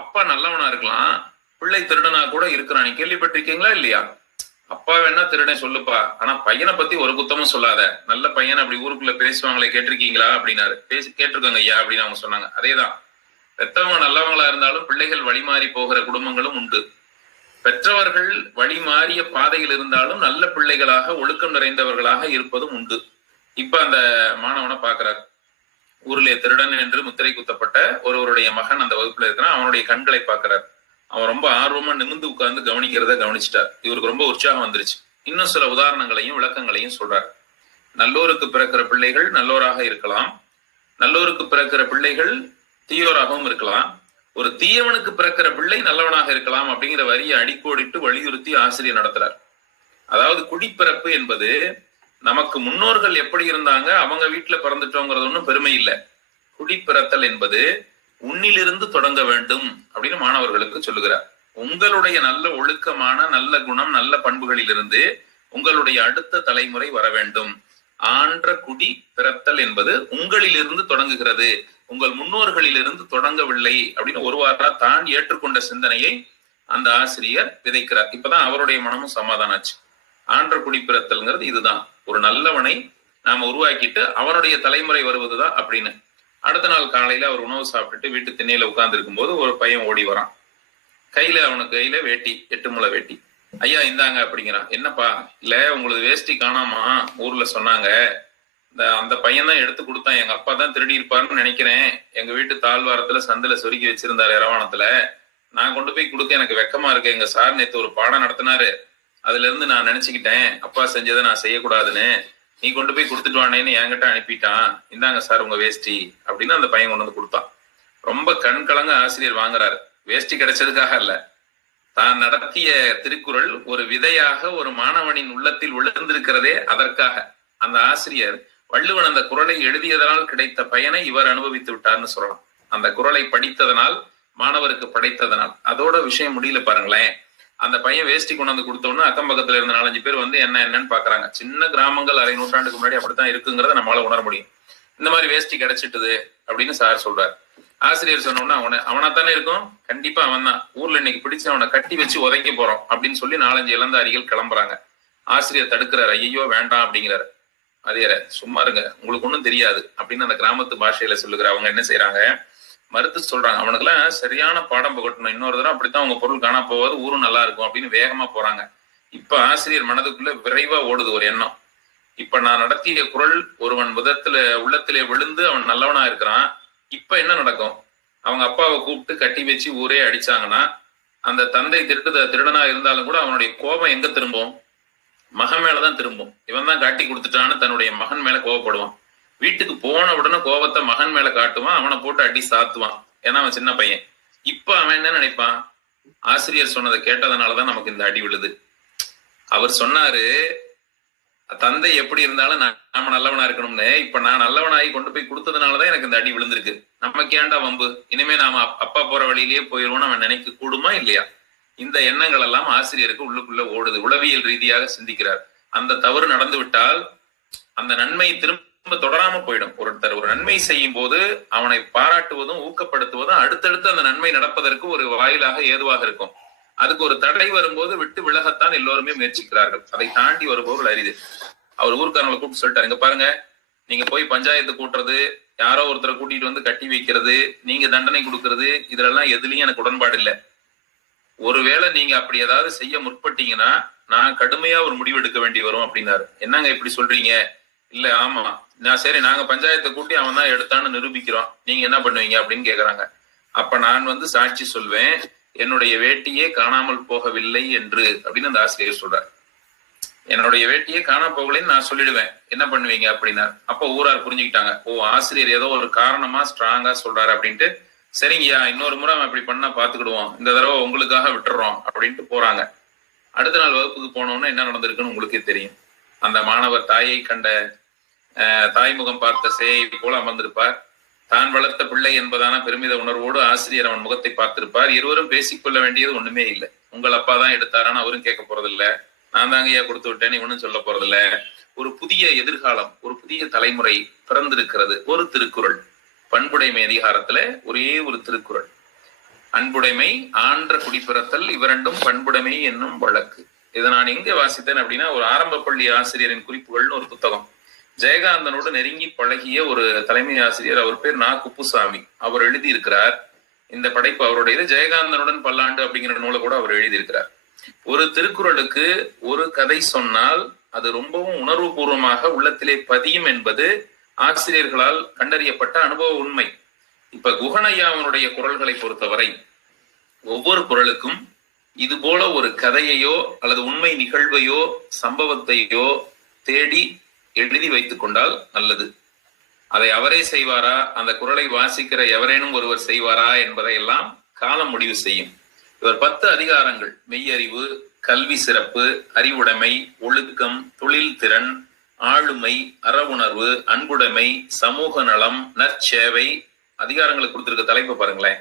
அப்பா நல்லவனா இருக்கலாம், பிள்ளை திருடனா கூட இருக்கிறான். நீ கேள்விப்பட்டிருக்கீங்களா இல்லையா? அப்பா வேணா திருடன் சொல்லுப்பா, ஆனா பையனை பத்தி ஒரு குத்தமும் சொல்லாத, நல்ல பையன் அப்படி ஊருக்குள்ள பேசுவாங்களே, கேட்டிருக்கீங்களா அப்படின்னாரு. கேட்டிருக்கோங்க ஐயா அப்படின்னு அவங்க சொன்னாங்க. அதேதான், பெற்றவங்க நல்லவங்களா இருந்தாலும் பிள்ளைகள் வழிமாறி போகிற குடும்பங்களும் உண்டு. பெற்றவர்கள் வழிமாறிய பாதையில் இருந்தாலும் நல்ல பிள்ளைகளாக ஒழுக்கம் நிறைந்தவர்களாக இருப்பதும் உண்டு. இப்ப அந்த மாணவனை பாக்குறாரு. ஊரிலே திருடன் என்று முத்திரை குத்தப்பட்ட ஒருவருடைய மகன் அந்த வகுப்புல இருக்கிறான். அவனுடைய கண்களை பாக்குறாரு. அவன் ரொம்ப ஆர்வமா நிமிர்ந்து உட்கார்ந்து கவனிக்கிறத கவனிச்சுட்டார். இவருக்கு ரொம்ப உற்சாகம் வந்துருச்சு. இன்னும் சில உதாரணங்களையும் விளக்கங்களையும் சொல்றார். நல்லோருக்கு பிறக்கிற பிள்ளைகள் நல்லோராக இருக்கலாம், நல்லோருக்கு பிறக்கிற பிள்ளைகள் தீயோராகவும் இருக்கலாம், ஒரு தீயவனுக்கு பிறக்கிற பிள்ளை நல்லவனாக இருக்கலாம் அப்படிங்கிற வரியை அடிக்கோடிட்டு வலியுறுத்தி ஆசிரியர் நடத்துறார். அதாவது குடிப்பிறப்பு என்பது நமக்கு முன்னோர்கள் எப்படி இருந்தாங்க, அவங்க வீட்டுல பிறந்துட்டோங்கிறது ஒன்றும் பெருமை இல்லை. குடிப்பிறத்தல் என்பது உன்னிலிருந்து தொடங்க வேண்டும் அப்படின்னு மாணவர்களுக்கு சொல்லுகிறார். உங்களுடைய நல்ல ஒழுக்கமான நல்ல குணம் நல்ல பண்புகளிலிருந்து உங்களுடைய அடுத்த தலைமுறை வர வேண்டும். ஆன்ற குடி பிறத்தல் என்பது உங்களிலிருந்து தொடங்குகிறது, உங்கள் முன்னோர்களிலிருந்து தொடங்கவில்லை அப்படின்னு ஒரு வாரா தான் ஏற்றுக்கொண்ட சிந்தனையை அந்த ஆசிரியர் விதைக்கிறார். இப்பதான் அவருடைய மனமும் சமாதானம் ஆச்சு. ஆன்ற குடிப்பிறத்தல்ங்கிறது இதுதான், ஒரு நல்லவனை நாம உருவாக்கிட்டு அவனுடைய தலைமுறை வருவதுதான் அப்படின்னு. அடுத்த நாள் காலையில அவர் உணவு சாப்பிட்டுட்டு வீட்டு திண்ணையில உட்கார்ந்து இருக்கும் போது ஒரு பையன் ஓடி வரான். அவனுக்கு கையில வேட்டி, 8 முழ வேட்டி. ஐயா இந்தாங்க அப்படிங்கிறான். என்னப்பா? இல்ல, உங்களுக்கு வேஷ்டி காணாமா ஊர்ல சொன்னாங்க, அந்த பையன் தான் எடுத்து கொடுத்தான், எங்க அப்பா தான் திருடி இருப்பாருன்னு நினைக்கிறேன், எங்க வீட்டு தாழ்வாரத்துல சந்தில சொருக்கி வச்சிருந்தாரு இரவாணத்துல, நான் கொண்டு போய் கொடுக்க எனக்கு வெக்கமா இருக்கு, எங்க சார் நேத்து ஒரு பாடம் நடத்தினாரு, அதுல இருந்து நான் நினைச்சுக்கிட்டேன் அப்பா செஞ்சதை நான் செய்யக்கூடாதுன்னு, நீ கொண்டு போய் கொடுத்துட்டு வானேன்னு என்கிட்ட அனுப்பிட்டான், இந்தாங்க சார் உங்க வேஷ்டி அப்படின்னு அந்த பையன் கொண்டு வந்து கொடுத்தான். ரொம்ப கண் கலங்க ஆசிரியர் வாங்குறாரு. வேஷ்டி கிடைச்சதுக்காக அல்ல, தான் நடத்திய திருக்குறள் ஒரு விதையாக ஒரு மாணவனின் உள்ளத்தில் விழுந்திருக்கிறதே அதற்காக. அந்த ஆசிரியர் வள்ளுவன் அந்த குறளை எழுதியதனால் கிடைத்த பயனை இவர் அனுபவித்து விட்டார்னு சொல்லலாம். அந்த குறளை படித்ததனால், மாணவருக்கு படைத்ததனால். அதோட விஷயம் முடியல பாருங்களேன். அந்த பையன் வேஷ்டி கொண்டு வந்து கொடுத்தோம்னா அக்கம் பக்கத்துல இருந்த 4-5 பேர் வந்து என்னன்னு பாக்குறாங்க. சின்ன கிராமங்கள் அரை நூற்றாண்டுக்கு முன்னாடி அப்படித்தான் இருக்குங்கிறத நம்மளால உணர முடியும். இந்த மாதிரி வேஷ்டி கிடைச்சிட்டுது அப்படின்னு சார் சொல்றாரு. ஆசிரியர் சொன்னோம்னா அவனாத்தானே இருக்கும், கண்டிப்பா அவன் தான், ஊர்ல இன்னைக்கு பிடிச்சு அவனை கட்டி வச்சு உதைக்க போறோம் அப்படின்னு சொல்லி 4-5 இளந்தாரிகள் கிளம்புறாங்க. ஆசிரியர் தடுக்கிறாரு. ஐயோ வேண்டாம் அப்படிங்கிறாரு. அதே சும்மா இருங்க, உங்களுக்கு ஒண்ணும் தெரியாது அப்படின்னு அந்த கிராமத்து பாஷையில சொல்லுகிற அவங்க என்ன செய்யறாங்க, மறுத்து சொல்றாங்க. அவனுக்குலாம் சரியான பாடம் புகட்டணும், இன்னொரு தடவை அப்படித்தான் உங்க பொருள் காணா போவது, ஊரும் நல்லா இருக்கும் அப்படின்னு வேகமா போறாங்க. இப்ப ஆசிரியர் மனதுக்குள்ள விரைவா ஓடுது ஒரு எண்ணம். இப்ப நான் நடத்திய குறள் ஒருவன் உள்ளத்திலே விழுந்து அவன் நல்லவனா இருக்கிறான். இப்ப என்ன நடக்கும்? அவங்க அப்பாவை கூப்பிட்டு கட்டி வச்சு ஊரே அடிச்சாங்கன்னா, அந்த தந்தை திருடனா இருந்தாலும் கூட அவனுடைய கோபம் எங்க திரும்பும்? மகன் மேலதான் திரும்பும். இவன் தான் காட்டி கொடுத்துட்டான்னு தன்னுடைய மகன் மேல கோவப்படுவான். வீட்டுக்கு போன உடனே கோபத்தை மகன் மேல காட்டுவான், அவனை போட்டு அடி சாத்துவான். ஏன்னா அவன் சின்ன பையன். இப்ப அவன் என்ன நினைப்பான், ஆசிரியர் சொன்னதை கேட்டதுனாலதான் நமக்கு இந்த அடி விழுது. அவர் சொன்னாரு தந்தை எப்படி இருந்தாலும் நாம நல்லவனா இருக்கணும்னு. இப்ப நான் நல்லவனாகி கொண்டு போய் கொடுத்ததுனாலதான் எனக்கு இந்த அடி விழுந்திருக்கு. நமக்கு ஏன்டா வம்பு, இனிமே நாம அப்பா போற வழியிலேயே போயிருவோம்னு அவன் நினைக்க கூடுமா இல்லையா? இந்த எண்ணங்கள் எல்லாம் ஆசிரியருக்கு உள்ளுக்குள்ள ஓடுது. உளவியல் ரீதியாக சிந்திக்கிறார். அந்த தவறு நடந்து விட்டால் அந்த நன்மை திரும்ப தொடராம போயிடும். ஒருத்தர் ஒரு நன்மை செய்யும் போது அவனை பாராட்டுவதும் ஊக்கப்படுத்துவதும் அடுத்தடுத்து அந்த நன்மை நடப்பதற்கு ஒரு வாயிலாக ஏதுவாக இருக்கும். அதுக்கு ஒரு தடை வரும்போது விட்டு விலகத்தான் எல்லோருமே முயற்சிக்கிறார்கள். அதை தாண்டி வருபவர்கள் அரிது. அவர் ஊருக்காரங்களை கூப்பிட்டு சொல்லிட்டாரு, இங்க பாருங்க, நீங்க போய் பஞ்சாயத்து கூட்டுறது, யாரோ ஒருத்தரை கூட்டிட்டு வந்து கட்டி வைக்கிறது, நீங்க தண்டனை கொடுக்கறது, இதுலெல்லாம் எதுலயும் எனக்கு உடன்பாடு இல்லை. ஒருவேளை நீங்க அப்படி ஏதாவது செய்ய முற்பட்டீங்கன்னா நான் கடுமையா ஒரு முடிவு எடுக்க வேண்டி வரும் அப்படின்னாரு. என்னங்க இப்படி சொல்றீங்க? இல்ல ஆமா, நான் சரி நாங்க பஞ்சாயத்தை கூட்டி அவன் தான் எடுத்தான்னு நிரூபிக்கிறோம், நீங்க என்ன பண்ணுவீங்க அப்படின்னு கேக்குறாங்க. அப்ப நான் வந்து சாட்சி சொல்வேன், என்னுடைய வேட்டியே காணாமல் போகவில்லை என்று அப்படின்னு அந்த ஆசிரியர் சொல்றார். என்னுடைய வேட்டியே காணாம போகலைன்னு நான் சொல்லிடுவேன், என்ன பண்ணுவீங்க அப்படின்னா. அப்ப ஊரார் புரிஞ்சுக்கிட்டாங்க, ஓ ஆசிரியர் ஏதோ ஒரு காரணமா ஸ்ட்ராங்கா சொல்றாரு அப்படின்ட்டு. சரிங்கய்யா, இன்னொரு முறை அவன் இப்படி பண்ணா பாத்துக்கிடுவோம், இந்த தடவை உங்களுக்காக விட்டுறோம் அப்படின்ட்டு போறாங்க. அடுத்த நாள் வகுப்புக்கு போனோம்னா என்ன நடந்திருக்குன்னு உங்களுக்கே தெரியும். அந்த மாணவர் தாயை கண்ட தாய்முகம் பார்த்த சேயை போல அமர்ந்திருப்பார். தான் வளர்த்த பிள்ளை என்பதான பெருமித உணர்வோடு ஆசிரியர் அவன் முகத்தை பார்த்திருப்பார். இருவரும் பேசிக்கொள்ள வேண்டியது ஒண்ணுமே இல்லை. உங்கள் அப்பா தான் எடுத்தாரான்னு அவரும் கேட்க போறதில்ல, நான் தாங்க ஐயா கொடுத்து விட்டேன்னு இவனும் சொல்ல போறதில்ல. ஒரு புதிய எதிர்காலம், ஒரு புதிய தலைமுறை பிறந்திருக்கிறது. ஒரு திருக்குறள், பண்புடைமை அதிகாரத்துல ஒரே ஒரு திருக்குறள், அன்புடைமை ஆன்ற குடிப்பிறத்தல் இவரண்டும் பண்புடைமை என்னும் வழக்கு. இதை நான் எங்க வாசித்தேன் அப்படின்னா, ஒரு ஆரம்ப பள்ளி ஆசிரியரின் குறிப்புகள்னு ஒரு புத்தகம். ஜெயகாந்தனோடு நெருங்கி பழகிய ஒரு தலைமை ஆசிரியர், அவர் பேர் நா குப்புசாமி, அவர் எழுதி இருக்கிறார் இந்த படைப்பு அவருடையது. ஜெயகாந்தனுடன் பல்லாண்டு அப்படிங்கிற நூலை கூட அவர் எழுதியிருக்கிறார். ஒரு திருக்குறளுக்கு ஒரு கதை சொன்னால் அது ரொம்பவும் உணர்வு பூர்வமாக உள்ளத்திலே பதியும் என்பது ஆசிரியர்களால் கண்டறியப்பட்ட அனுபவ உண்மை. இப்ப குகனையாவனுடைய குரல்களை பொறுத்தவரை ஒவ்வொரு குரலுக்கும் இது போல ஒரு கதையையோ அல்லது உண்மை நிகழ்வையோ சம்பவத்தையோ தேடி எழுதி வைத்துக் கொண்டால் நல்லது. அதை அவரே செய்வாரா, அந்த குரலை வாசிக்கிற எவரேனும் ஒருவர் செய்வாரா என்பதையெல்லாம் காலம் முடிவு செய்யும். இவர் 10 அதிகாரங்கள், மெய்யறிவு, கல்வி சிறப்பு, அறிவுடைமை, ஒழுக்கம், தொழில் திறன், ஆளுமை, அறவுணர்வு, அன்புடைமை, சமூக நலம், நற்சேவை, அதிகாரங்களுக்கு கொடுத்திருக்க தலைப்பு பாருங்களேன்,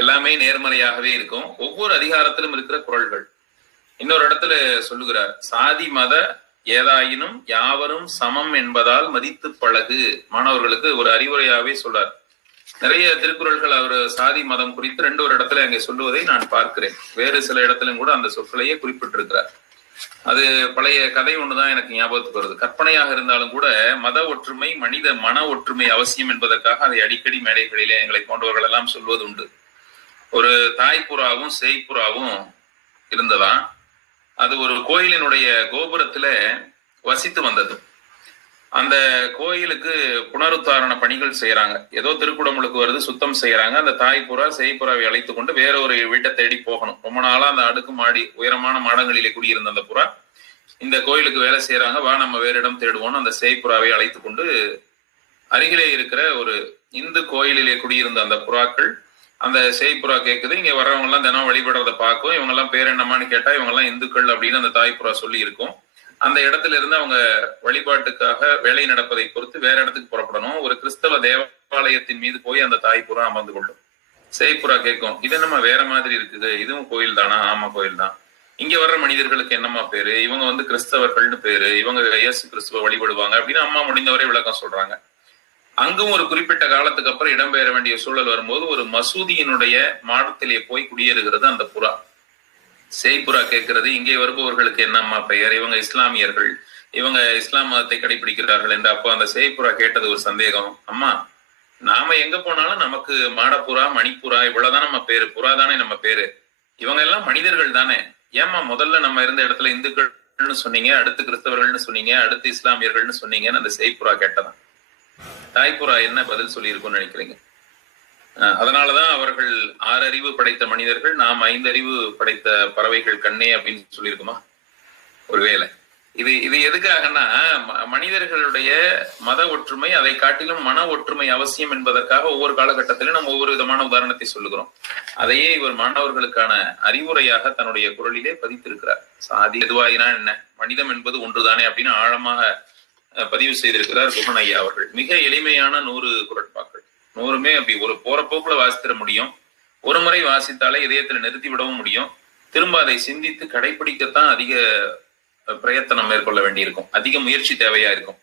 எல்லாமே நேர்மறையாகவே இருக்கும். ஒவ்வொரு அதிகாரத்திலும் இருக்கிற குறள்கள். இன்னொரு இடத்துல சொல்லுகிறார், சாதி மத ஏதாயினும் யாவரும் சமம் என்பதால் மதித்து பழகு. மாணவர்களுக்கு ஒரு அறிவுரையாவே சொல்றார். நிறைய திருக்குறள்கள் அவர் சாதி மதம் குறித்து 2 இடத்துல அங்கே சொல்லுவதை நான் பார்க்கிறேன். வேறு சில இடத்திலும் கூட அந்த சொற்களையே குறிப்பிட்டிருக்கிறார். அது பழைய கதை ஒண்ணுதான் எனக்கு ஞாபகத்துக்கு வருது. கற்பனையாக இருந்தாலும் கூட மத ஒற்றுமை, மனித மன ஒற்றுமை அவசியம் என்பதற்காக அதை அடிக்கடி மேடைகளிலே எங்களை போன்றவர்கள் எல்லாம் சொல்வது உண்டு. ஒரு தாய்ப்புறாவும் சேய்ப்புறாவும் இருந்ததாம். அது ஒரு கோயிலினுடைய கோபுரத்துல வசித்து வந்தது. அந்த கோயிலுக்கு புனருத்தாரண பணிகள் செய்யறாங்க. ஏதோ திருக்குடமுழுக்கு வருது, சுத்தம் செய்யறாங்க. அந்த தாய்ப்புறா சேய்ப்புறாவை அழைத்து கொண்டு வேற ஒரு வீட்டை தேடி போகணும். ரொம்ப நாளா அந்த அடுக்கு மாடி உயரமான மாடங்களிலே குடியிருந்த அந்த புறா இந்த கோயிலுக்கு வேலை செய்யறாங்க. வா நம்ம வேற இடம் தேடுவோம்னு அந்த சேய்ப்புறாவை அழைத்து கொண்டு அருகிலே இருக்கிற ஒரு இந்து கோயிலிலே குடியிருந்த அந்த புறாக்கள், அந்த சேய்ப்புறா கேட்குது, இங்க வர்றவங்க எல்லாம் தினம் வழிபடுறதை பார்க்கும், இவங்க எல்லாம் பேர் என்னமான்னு கேட்டா இவங்க எல்லாம் இந்துக்கள் அப்படின்னு அந்த தாய்ப்புறா சொல்லி இருக்கும். அந்த இடத்துல இருந்து அவங்க வழிபாட்டுக்காக வேலை நடப்பதை பொறுத்து வேற இடத்துக்கு புறப்படணும். ஒரு கிறிஸ்தவ தேவாலயத்தின் மீது போய் அந்த தாய்ப்புறா அமர்ந்து கொள்ளும். சேய்ப்புறா கேட்கும், இது நம்ம வேற மாதிரி இருக்குது, இதுவும் கோயில் தானா? ஆமா கோயில் தான். இங்க வர்ற மனிதர்களுக்கு என்னம்மா பேரு? இவங்க வந்து கிறிஸ்தவர்கள்னு பேரு, இவங்க இயேசு கிறிஸ்துவ வழிபடுவாங்க அப்படின்னு அம்மா முடிந்தவரை விளக்கம் சொல்றாங்க. அங்கும் ஒரு குறிப்பிட்ட காலத்துக்கு அப்புறம் இடம்பெயர வேண்டிய சூழல் வரும்போது ஒரு மசூதியினுடைய மாடத்திலே போய் குடியேறுகிறது அந்த புறா. சேய்ப்புறா கேட்கிறது, இங்கே வருபவர்களுக்கு என்னம்மா பெயர்? இவங்க இஸ்லாமியர்கள், இவங்க இஸ்லாம் மதத்தை கடைபிடிக்கிறார்கள் என்று. அப்போ அந்த சேய்ப்புறா கேட்டது ஒரு சந்தேகம், அம்மா நாம எங்க போனாலும் நமக்கு மாடப்புறா, மணிப்புறா இவ்வளவுதான் நம்ம பேரு, புறா தானே நம்ம பேரு, இவங்க எல்லாம் மனிதர்கள் தானே, ஏமா முதல்ல நம்ம இருந்த இடத்துல இந்துக்கள்னு சொன்னீங்க, அடுத்து கிறிஸ்தவர்கள்னு சொன்னீங்க, அடுத்து இஸ்லாமியர்கள்னு சொன்னீங்கன்னு அந்த சேய்ப்புறா கேட்டதான். தாய்ப்புறா என்ன பதில் சொல்லி இருக்கும்னு நினைக்கிறீங்க? அதனாலதான் அவர்கள் 6 அறிவு படைத்த மனிதர்கள், நாம் 5 அறிவு படைத்த பறவைகள் கண்ணே அப்படின்னு சொல்லியிருக்குமா? ஒருவேளை இது இது எதுக்காகனா மனிதர்களுடைய மத ஒற்றுமை அதை காட்டிலும் மன ஒற்றுமை அவசியம் என்பதற்காக ஒவ்வொரு காலகட்டத்திலும் நம்ம ஒவ்வொரு விதமான உதாரணத்தை சொல்லுகிறோம். அதையே இவர் மாணவர்களுக்கான அறிவுரையாக தன்னுடைய குரலிலே பதித்திருக்கிறார். சாதி எதுவாயினா என்ன, மனிதம் என்பது ஒன்றுதானே அப்படின்னு ஆழமாக பதிவு செய்திருக்கிறார் குகன் ஐயா அவர்கள். மிக எளிமையான 100 குரட்பாக்கள், 100மே அப்படி ஒரு போற போக்குல வாசித்திட முடியும். ஒரு முறை வாசித்தாலே இதயத்துல நிறுத்தி விடவும் முடியும். திரும்ப அதை சிந்தித்து கடைபிடிக்கத்தான் அதிக பிரயத்தனம் மேற்கொள்ள வேண்டியிருக்கும், அதிக முயற்சி தேவையா இருக்கும்.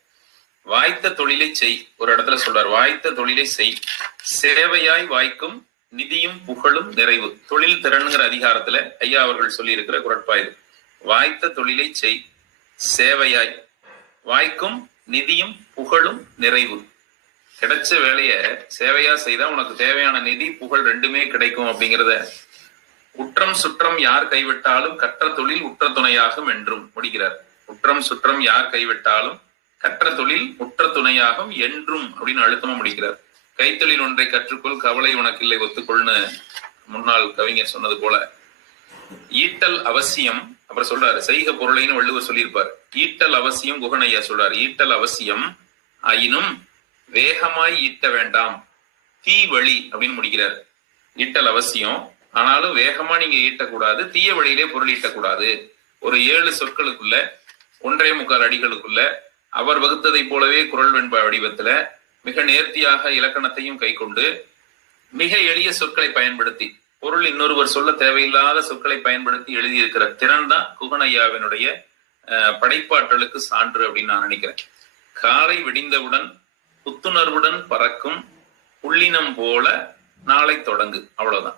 வாய்த்த தொழிலை செய், ஒரு இடத்துல சொல்றார், வாய்த்த தொழிலை செய், சேவையாய் வாய்க்கும் நிதியும் புகழும் நிறைவு. தொழில் திறனுங்கிற அதிகாரத்துல ஐயா அவர்கள் சொல்லி இருக்கிற குரட்பா இது. வாய்த்த தொழிலை செய், சேவையாய் வாய்க்கும் நிதியும் புகழும் நிறைவு. கிடைச்ச வேலைய சேவையா செய்தா உனக்கு தேவையான நிதி புகழ் ரெண்டுமே கிடைக்கும் அப்படிங்கிறத. உற்றம் சுற்றம் யார் கைவிட்டாலும் கற்ற தொழில் உற்ற துணையாகும் என்றும் முடிக்கிறார். உற்றம் சுற்றம் யார் கைவிட்டாலும் கற்ற தொழில் உற்ற துணையாகும் என்றும் அப்படின்னு அழுத்தமா முடிக்கிறார். கைத்தொழில் ஒன்றை கற்றுக்கொள், கவலை உனக்கு இல்லை ஒத்துக்கொள்னு முன்னாள் கவிஞர் சொன்னது போல ஈட்டல் அவசியம். அப்புறம் சொல்றாரு செய்க பொருளைன்னு வள்ளுவர் சொல்லியிருப்பார். ஈட்டல் அவசியம் குகன் ஐயா சொல்றாரு. ஈட்டல் அவசியம் ஆயினும் வேகமாய் ஈட்ட வேண்டாம், தீ வழி அப்படின்னு முடிக்கிறார். ஈட்டல் அவசியம், ஆனாலும் வேகமா நீங்க ஈட்டக்கூடாது, தீய வழியிலே பொருள் ஈட்டக்கூடாது. ஒரு 7 சொற்களுக்குள்ள 1.25 அடிகளுக்குள்ள அவர் வகுத்ததை போலவே குறள் வெண்பா வடிவத்துல மிக நேர்த்தியாக இலக்கணத்தையும் கை கொண்டு மிக எளிய சொற்களை பயன்படுத்தி பொருள் இன்னொருவர் சொல்ல தேவையில்லாத சொற்களை பயன்படுத்தி எழுதியிருக்கிற திறன் தான் குகன் ஐயாவினுடைய படைப்பாற்றலுக்கு சான்று அப்படின்னு நான் நினைக்கிறேன். காலை விடிந்தவுடன் புத்துணர்வுடன் பறக்கும் புள்ளினம் போல நாளை தொடங்கு, அவ்வளவுதான்.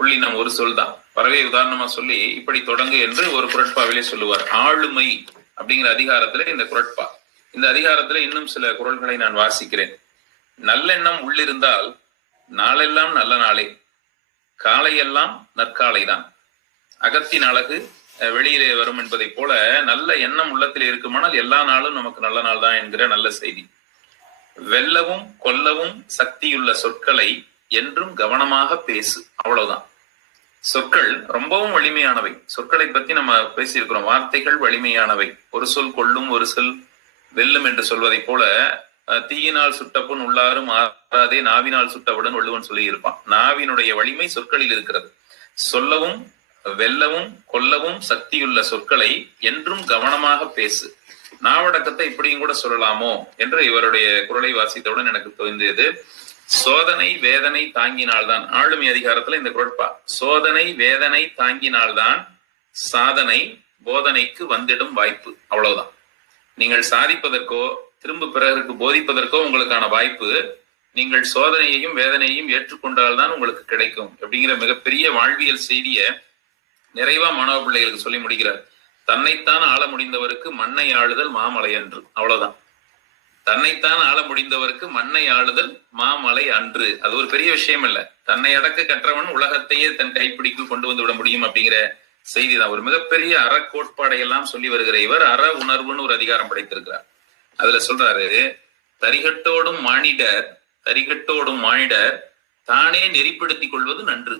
புள்ளினம் ஒரு சொல் தான், பறவை உதாரணமா சொல்லி இப்படி தொடங்கு என்று ஒரு குரட்பாவிலே சொல்லுவார். ஆளுமை அப்படிங்கிற அதிகாரத்துல இந்த குரட்பா. இந்த அதிகாரத்துல இன்னும் சில குறள்களை நான் வாசிக்கிறேன். நல்லெண்ணம் உள்ளிருந்தால் நாளெல்லாம் நல்ல நாளே, காலையெல்லாம் நற்காலைதான். அகத்தின் அழகு வெளியிலே வரும் என்பதை போல நல்ல எண்ணம் உள்ளத்தில் இருக்குமானால் எல்லா நாளும் நமக்கு நல்ல நாள் தான் என்கிற நல்ல செய்தி. வெல்லவும் கொல்லவும் சக்தியுள்ள சொற்களை என்றும் கவனமாக பேசு, அவ்வளவுதான். சொற்கள் ரொம்பவும் வலிமையானவை. சொற்களை பத்தி நம்ம பேசியிருக்கிறோம். வார்த்தைகள் வலிமையானவை. ஒரு சொல் கொல்லும், ஒரு சொல் வெல்லும் என்று சொல்வதை போல தீயினால் சுட்டப்புண் உள்ளாரும் ஆறாதே நாவினால் சுட்டவுடன் வள்ளுவன் சொல்லி இருப்பான். நாவினுடைய வலிமை சொற்களில் இருக்கிறது. சொல்லவும் வெல்லவும் கொல்லவும் சக்தியுள்ள சொற்களை என்றும் கவனமாக பேசு. நாவடக்கத்தை இப்படியும் கூட சொல்லலாமோ என்று இவருடைய குரலை வாசித்தவுடன் எனக்கு தோன்றியது. சோதனை வேதனை தாங்கினால்தான், ஆளுமை அதிகாரத்துல இந்த குரட்பா, சோதனை வேதனை தாங்கினால்தான் சாதனை போதனைக்கு வந்திடும் வாய்ப்பு, அவ்வளவுதான். நீங்கள் சாதிப்பதற்கோ திரும்ப பிறருக்கு போதிப்பதற்கோ உங்களுக்கான வாய்ப்பு நீங்கள் சோதனையையும் வேதனையையும் ஏற்றுக்கொண்டால்தான் உங்களுக்கு கிடைக்கும் அப்படிங்கிற மிகப்பெரிய வாழ்வியல் செய்திய நிறைவா மாணவ பிள்ளைகளுக்கு சொல்லி முடிக்கிறார். தன்னைத்தான் ஆள முடிந்தவருக்கு மண்ணை ஆளுதல் மாமலை அன்று, அவ்வளவுதான். தன்னைத்தான் ஆள முடிந்தவருக்கு மண்ணை ஆளுதல் மாமலை அன்று. அது ஒரு பெரிய விஷயம் இல்ல. தன்னை அடக்க கற்றவன் உலகத்தையே தன் கைப்பிடிக்குள் கொண்டு வந்து விட முடியும் அப்படிங்கிற செய்தி தான். ஒரு மிகப்பெரிய அறக்கோட்பாடை எல்லாம் சொல்லி வருகிற இவர் அற உணர்வுன்னு ஒரு அதிகாரம் படைத்திருக்கிறார். அதுல சொல்றாரு, தரிகட்டோடும் மானிடர் தானே நெறிப்படுத்திக் கொள்வது நன்று.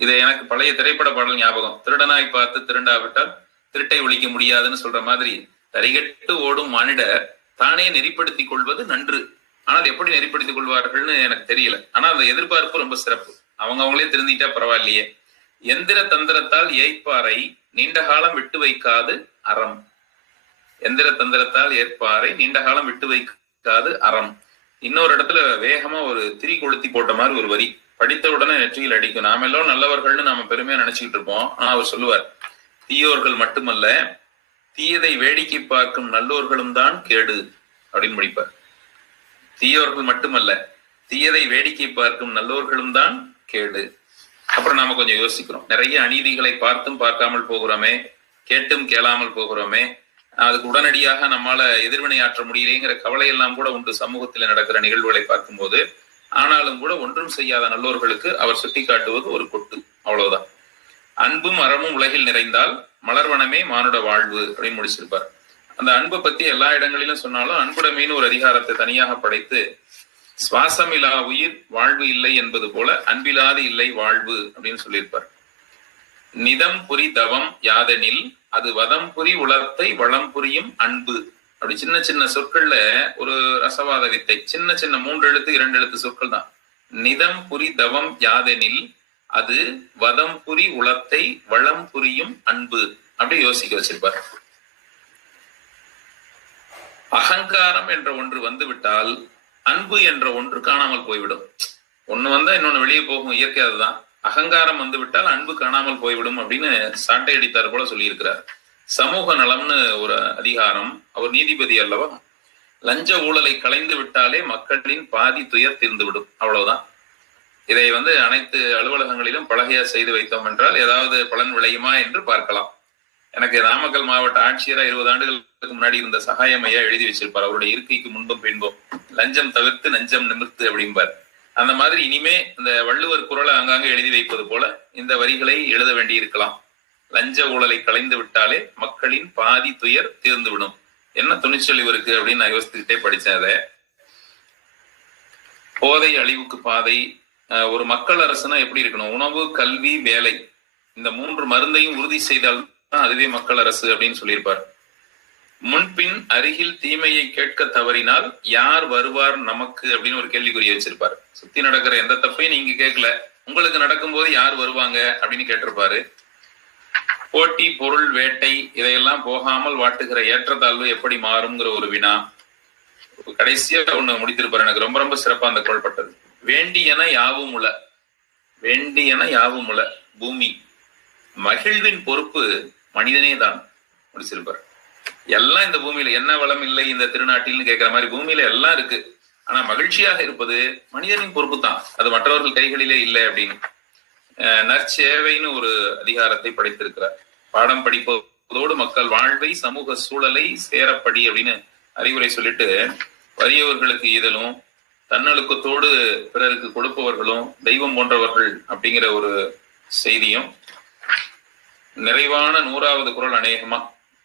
இதை எனக்கு பழைய திரைப்பட பாடல் ஞாபகம். திருடனாய் பார்த்து திருண்டாவிட்டால் திருட்டை ஒழிக்க முடியாதுன்னு சொல்ற மாதிரி தரிகட்டு ஓடும் மானிடர் தானே நெறிப்படுத்திக் கொள்வது நன்று. ஆனால் எப்படி நெறிப்படுத்திக் கொள்வார்கள்னு எனக்கு தெரியல. ஆனா அந்த எதிர்பார்ப்பு ரொம்ப சிறப்பு. அவங்களே திருந்திட்டா பரவாயில்லையே. எந்திர தந்திரத்தால் ஏய்ப்பாரை நீண்ட காலம் விட்டு வைக்காது அறம். எந்திர தந்திரத்தால் ஏற்பாரை நீண்ட காலம் விட்டு வைக்காது அறம். இன்னொரு இடத்துல வேகமா ஒரு திரி கொளுத்தி போட்ட மாதிரி ஒரு வரி, படித்த உடனே நெற்றியில் அடிக்கும். நாம எல்லாம் நல்லவர்கள்னு நாம பெருமையா நினைச்சுக்கிட்டு இருப்போம். ஆனா அவர் சொல்லுவார், தீயோர்கள் மட்டுமல்ல தீயதை வேடிக்கை பார்க்கும் நல்லோர்களும் தான் கேடு அப்படின்னு முடிப்பார். தீயோர்கள் மட்டுமல்ல தீயதை வேடிக்கை பார்க்கும் நல்லோர்களும் தான் கேடு. அப்புறம் நாம கொஞ்சம் யோசிக்கிறோம். நிறைய அநீதிகளை பார்த்தும் பார்க்காமல் போகிறோமே, கேட்டும் கேளாமல் போகிறோமே, அதுக்கு உடனடியாக நம்மால எதிர்வினை ஆற்ற முடியலைங்கிற கவலை எல்லாம் கூட உண்டு சமூகத்தில் நடக்கிற நிகழ்வுகளை பார்க்கும்போது. ஆனாலும் கூட ஒன்றும் செய்யாத நல்லோர்களுக்கு அவர் சுட்டி காட்டுவது ஒரு கொட்டு, அவ்வளவுதான். அன்பும் அறமும் உலகில் நிறைந்தால் மலர்வனமே மானுட வாழ்வு அப்படின்னு முடிச்சிருப்பார். அந்த அன்பை பத்தி எல்லா இடங்களிலும் சொன்னாலும் அன்புடைமைன்னு ஒரு அதிகாரத்தை தனியாக படைத்து சுவாசமிலா உயிர் வாழ்வு இல்லை என்பது போல அன்பிலாது இல்லை வாழ்வு அப்படின்னு சொல்லியிருப்பார். நிதம் புரி தவம் யாதெனில் அது வதம் புரி உலத்தை வளம் புரியும் அன்பு. அப்படி சின்ன சின்ன சொற்கள்ல ஒரு ரசவாத வித்தை. சின்ன சின்ன 3 எழுத்து 2 எழுத்து சொற்கள் தான். நிதம் புரி தவம் யாதெனில் அது வதம் புரி உலத்தை வளம் புரியும் அன்பு. அப்படி யோசிக்க வச்சிருப்பார். அகங்காரம் என்ற ஒன்று வந்துவிட்டால் அன்பு என்ற ஒன்று காணாமல் போய்விடும். ஒண்ணு வந்தா இன்னொன்னு வெளியே போகும், இயற்கை அதுதான். அகங்காரம் வந்து விட்டால் அன்பு காணாமல் போய்விடும் அப்படின்னு சாட்டை அடித்தார் போல சொல்லியிருக்கிறார். சமூக நலம்னு ஒரு அதிகாரம். அவர் நீதிபதி அல்லவா. லஞ்ச ஊழலை களைந்து விட்டாலே மக்களின் பாதி துயர் தீர்ந்துவிடும், அவ்வளவுதான். இதை அனைத்து அலுவலகங்களிலும் பலகையா செய்து வைத்தோம் என்றால் ஏதாவது பலன் விளையுமா என்று பார்க்கலாம். எனக்கு நாமக்கல் மாவட்ட ஆட்சியரா 20 ஆண்டுகளுக்கு முன்னாடி இருந்த சகாயம் ஐயா எழுதி வச்சிருப்பார். அவருடைய இருக்கைக்கு முன்பும் பின்பும் லஞ்சம் தவிர்த்து நஞ்சம் நிமிர்த்து அப்படிம்பார். அந்த மாதிரி இனிமே இந்த வள்ளுவர் குறளை அங்காங்க எழுதி வைப்பது போல இந்த வரிகளை எழுத வேண்டி இருக்கலாம். லஞ்ச ஊழலை களைந்து விட்டாலே மக்களின் பாதி துயர் தீர்ந்து விடும். என்ன துணிச்சல் இவருக்கு அப்படின்னு நான் யோசித்துக்கிட்டே படிச்சேன். அதை போதை அழிவுக்கு பாதை. ஒரு மக்கள் அரசுனா எப்படி இருக்கணும்? உணவு, கல்வி, வேலை, இந்த 3 மருந்தையும் உறுதி செய்தால் தான் அதுவே மக்கள் அரசு அப்படின்னு சொல்லியிருப்பார். முன்பின் அருகில் தீமையை கேட்க தவறினால் யார் வருவார் நமக்கு அப்படின்னு ஒரு கேள்விக்குறி வச்சிருப்பாரு. சுத்தி நடக்கிற எந்த தப்பையும் நீங்க கேட்கல, உங்களுக்கு நடக்கும் போது யார் வருவாங்க அப்படின்னு கேட்டிருப்பாரு. போட்டி, பொருள், வேட்டை இதையெல்லாம் போகாமல் வாட்டுகிற ஏற்றத்தாழ்வு எப்படி மாறும்ங்கிற ஒரு வினா. கடைசியா ஒண்ணு முடித்திருப்பாரு. எனக்கு ரொம்ப ரொம்ப சிறப்பா அந்த குரல்பட்டது. வேண்டியன யாவும் உள, வேண்டியன யாவும் உள பூமி, மகிழ்வின் பொறுப்பு மனிதனே தான் முடிச்சிருப்பாரு. எல்லாம் இந்த பூமியில என்ன வளம் இல்லை இந்த திருநாட்டில்னு கேட்கிற மாதிரி பூமியில எல்லாம் இருக்கு. ஆனா மகிழ்ச்சியாக இருப்பது மனிதனின் பொறுப்பு தான், அது மற்றவர்கள் கைகளிலே இல்லை அப்படின்னு நற்சேவைன்னு ஒரு அதிகாரத்தை படைத்திருக்கிறார். பாடம் படிப்பதோடு மக்கள் வாழ்வை, சமூக சூழலை சேரப்படி அப்படின்னு அறிவுரை சொல்லிட்டு வறியவர்களுக்கு ஈதலும் தன்னழுக்கத்தோடு பிறருக்கு கொடுப்பவர்களும் தெய்வம் போன்றவர்கள் அப்படிங்கிற ஒரு செய்தியும். நிறைவான 100வது குறள் அநேகமா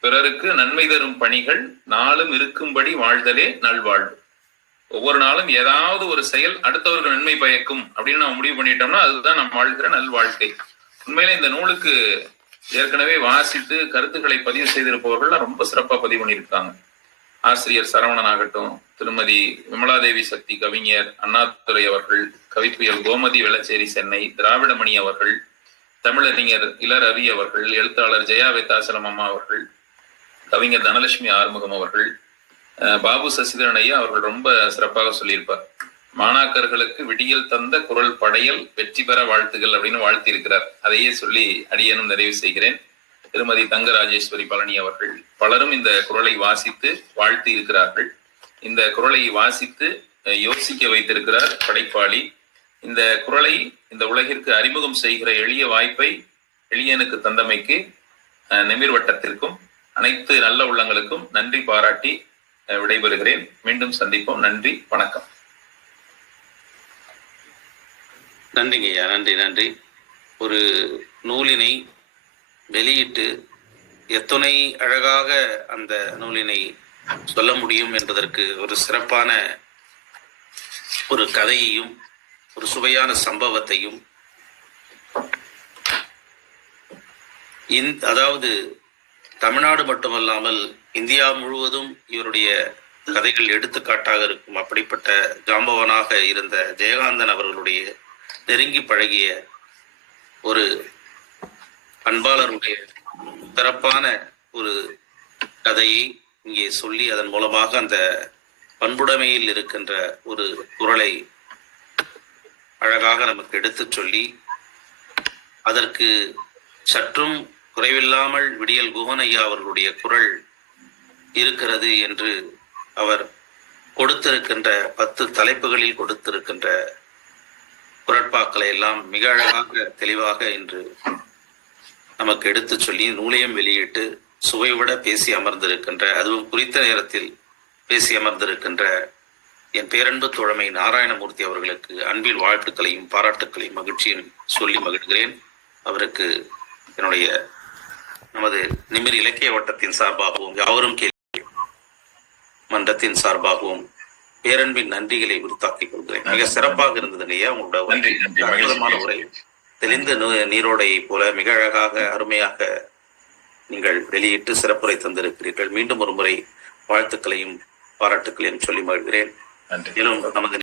பிறருக்கு நன்மை தரும் பணிகள் நாளும் இருக்கும்படி வாழ்தலே நல்வாழ்வு. ஒவ்வொரு நாளும் ஏதாவது ஒரு செயல் அடுத்தவருக்கு நன்மை பயக்கும் அப்படின்னு நம்ம முடிவு பண்ணிட்டோம்னா அதுதான் நம்ம வாழ்கிற நல்வாழ்க்கை. உண்மையில இந்த நூலுக்கு ஏற்கனவே வாசித்து கருத்துக்களை பதிவு செய்திருப்பவர்கள் ரொம்ப சிறப்பா பதிவு பண்ணியிருக்காங்க. ஆசிரியர் சரவணன் ஆகட்டும், திருமதி விமலாதேவி சக்தி கவிஞர், அண்ணாதுரை அவர்கள், கவிப்புயல் கோமதி வெள்ளச்சேரி சென்னை, திராவிடமணி அவர்கள், தமிழறிஞர் இள ரவி அவர்கள், எழுத்தாளர் ஜெயா வேதாசலம் அம்மா அவர்கள், கவிஞர் தனலட்சுமி ஆறுமுகம் அவர்கள், பாபு சசிதரன் ஐயா அவர்கள் ரொம்ப சிறப்பாக சொல்லியிருப்பார். மாணாக்கர்களுக்கு விடியல் தந்த குரல் படையல் வெற்றி பெற வாழ்த்துகள் அப்படின்னு வாழ்த்தி இருக்கிறார். அதையே சொல்லி அடியேனும் நிறைவு செய்கிறேன். திருமதி தங்க ராஜேஸ்வரி பழனி அவர்கள் பலரும் இந்த குரலை வாசித்து வாழ்த்தி இருக்கிறார்கள். இந்த குரலை வாசித்து யோசிக்க வைத்திருக்கிறார் படைப்பாளி. இந்த குரலை இந்த உலகிற்கு அறிமுகம் செய்கிற எளிய வாய்ப்பை எளியனுக்கு தந்தமைக்கு நிமிர் வட்டத்திற்கும் அனைத்து நல்ல உள்ளங்களுக்கும் நன்றி பாராட்டி விடைபெறுகிறேன். மீண்டும் சந்திப்போம். நன்றி, வணக்கம். நன்றிங்க ஐயா, நன்றி நன்றி. ஒரு நூலினை வெளியிட்டு எத்தனை அழகாக அந்த நூலினை சொல்ல முடியும் என்பதற்கு ஒரு சிறப்பான ஒரு கதையையும் ஒரு சுவையான சம்பவத்தையும், அதாவது தமிழ்நாடு மட்டுமல்லாமல் இந்தியா முழுவதும் இவருடைய கதைகள் எடுத்துக்காட்டாக இருக்கும். அப்படிப்பட்ட ஜாம்பவனாக இருந்த ஜெயகாந்தன் அவர்களுடைய நெருங்கி பழகிய ஒரு அன்பாளருடைய சிறப்பான ஒரு கதையை இங்கே சொல்லி அதன் மூலமாக அந்த பண்புடைமையில் இருக்கின்ற ஒரு குரலை அழகாக நமக்கு எடுத்து சொல்லி அதற்கு சற்றும் குறைவில்லாமல் விடியல் குகனையா அவர்களுடைய குரல் இருக்கிறது என்று அவர் கொடுத்திருக்கின்ற 10 தலைப்புகளில் கொடுத்திருக்கின்ற குரட்பாக்களை எல்லாம் மிக அழகாக தெளிவாக இன்று நமக்கு எடுத்து சொல்லி நூலையும் வெளியிட்டு சுவைவிட பேசி அமர்ந்திருக்கின்ற, அதுவும் குறித்த நேரத்தில் பேசி அமர்ந்திருக்கின்ற என் பேரன்பு தோழமை நாராயணமூர்த்தி அவர்களுக்கு அன்பில் வாழ்த்துக்களையும் பாராட்டுக்களையும் மகிழ்ச்சியும் சொல்லி மகிழ்கிறேன். அவருக்கு என்னுடைய நமது நிமிர் இலக்கிய வட்டத்தின் சார்பாகவும் யாவரும் கேள்வி மன்றத்தின் சார்பாகவும் பேரன்பின் நன்றிகளை உறுத்தாக்கிக் கொள்கிறேன். மிக சிறப்பாக இருந்தது ஐயா உங்களோட அற்புதமான உரை. தெளிந்த நீரோடையை போல மிக அழகாக அருமையாக நீங்கள் வெளியிட்டு சிறப்புரை தந்திருக்கிறீர்கள். மீண்டும் ஒரு முறை வாழ்த்துக்களையும் பாராட்டுக்களையும் சொல்லி மகிழ்கிறேன். நன்றி. மேலும் நமது